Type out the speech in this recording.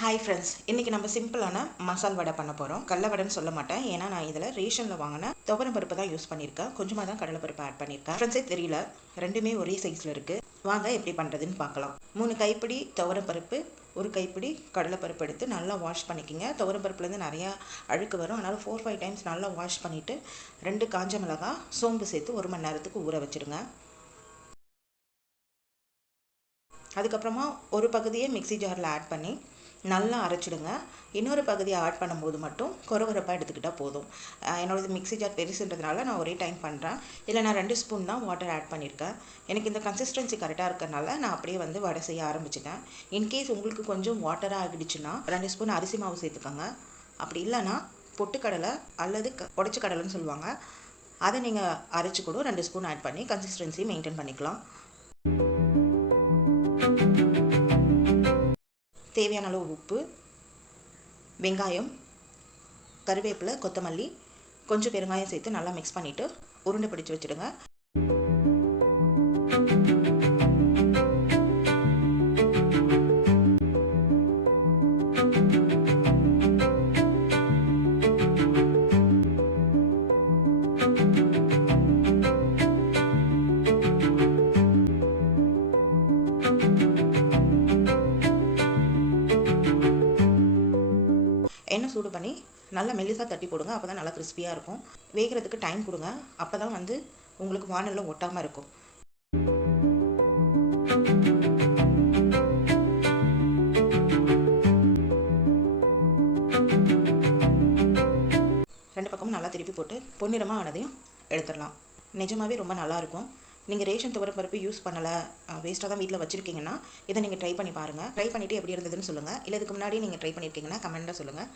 Hi friends, இன்றைக்கி நம்ம சிம்பிளான மசால் வடை பண்ண போகிறோம். கடலை வடைன்னு சொல்ல மாட்டேன், ஏன்னா நான் இதில் ரேஷனில் வாங்கின துவரம் பருப்பு தான் யூஸ் பண்ணியிருக்கேன். கொஞ்சமாக தான் கடலை பருப்பு ஆட் பண்ணியிருக்கேன். ஃப்ரெண்ட்ஸே தெரியல, ரெண்டுமே ஒரே சைஸில் இருக்குது. வாங்க எப்படி பண்ணுறதுன்னு பார்க்கலாம். 3 கைப்பிடி துவரம் பருப்பு, 1 கைப்பிடி கடலை பருப்பு எடுத்து நல்லா வாஷ் பண்ணிக்கோங்க. துவரம் பருப்புலேருந்து நிறையா அழுக்கு வரும், அதனால் 4-5 டைம்ஸ் நல்லா வாஷ் பண்ணிவிட்டு 2 காஞ்ச மிளகாய், சோம்பு சேர்த்து 1 மணி நேரத்துக்கு ஊற வச்சுருங்க. அதுக்கப்புறமா ஒரு பகுதியை மிக்சி ஜாரில் ஆட் பண்ணி நல்லா அரைச்சிடுங்க. இன்னொரு பகுதியை ஆட் பண்ணும்போது மட்டும் கொரகொரப்பாக எடுத்துக்கிட்டால் போதும். என்னோடது மிக்சி ஜார் பெருசுன்றதுனால நான் ஒரே டைம் பண்ணுறேன். இதில் நான் 2 ஸ்பூன் தான் வாட்டர் ஆட் பண்ணியிருக்கேன். எனக்கு இந்த கன்சிஸ்டன்சி கரெக்டாக இருக்கிறனால நான் அப்படியே வடை செய்ய ஆரம்பிச்சிட்டேன். இன்கேஸ் உங்களுக்கு கொஞ்சம் வாட்டராக ஆகிடுச்சுன்னா 2 ஸ்பூன் அரிசி மாவு சேர்த்துக்கோங்க. அப்படி இல்லைன்னா பொட்டுக்கடலை அல்லது உடச்ச கடலைன்னு சொல்லுவாங்க, அதை நீங்கள் அரைச்சி கூட 2 ஸ்பூன் ஆட் பண்ணி கன்சிஸ்டன்சி மெயின்டைன் பண்ணிக்கலாம். தேவையான அளவு உப்பு, வெங்காயம், கருவேப்பிலை, கொத்தமல்லி, கொஞ்சம் பெருங்காயம் சேர்த்து நல்லா மிக்ஸ் பண்ணிவிட்டு உருண்டை பிடிச்சி வச்சுடுங்க. எண்ணெய் சூடு பண்ணி நல்லா மெல்லிசாக தட்டி போடுங்க. அப்போ தான் நல்லா கிறிஸ்பியாக இருக்கும். வேகிறதுக்கு டைம் கொடுங்க, அப்போ தான் உங்களுக்கு வானலில் ஒட்டாமல் இருக்கும். ரெண்டு பக்கமும் நல்லா திருப்பி போட்டு பொன்னிறமாக ஆனதையும் எடுத்துடலாம். நிஜமாகவே ரொம்ப நல்லாயிருக்கும். நீங்கள் ரேஷன் துவரம் பருப்பு யூஸ் பண்ணலை, வேஸ்ட்டாக தான் வீட்டில் வச்சுருக்கீங்கன்னா இதை நீங்கள் ட்ரை பண்ணி பாருங்கள். ட்ரை பண்ணிவிட்டு எப்படி இருந்ததுன்னு சொல்லுங்கள். இல்லை இதுக்கு முன்னாடி நீங்கள் ட்ரை பண்ணியிருக்கீங்கன்னா கமெண்ட்டில் சொல்லுங்கள்.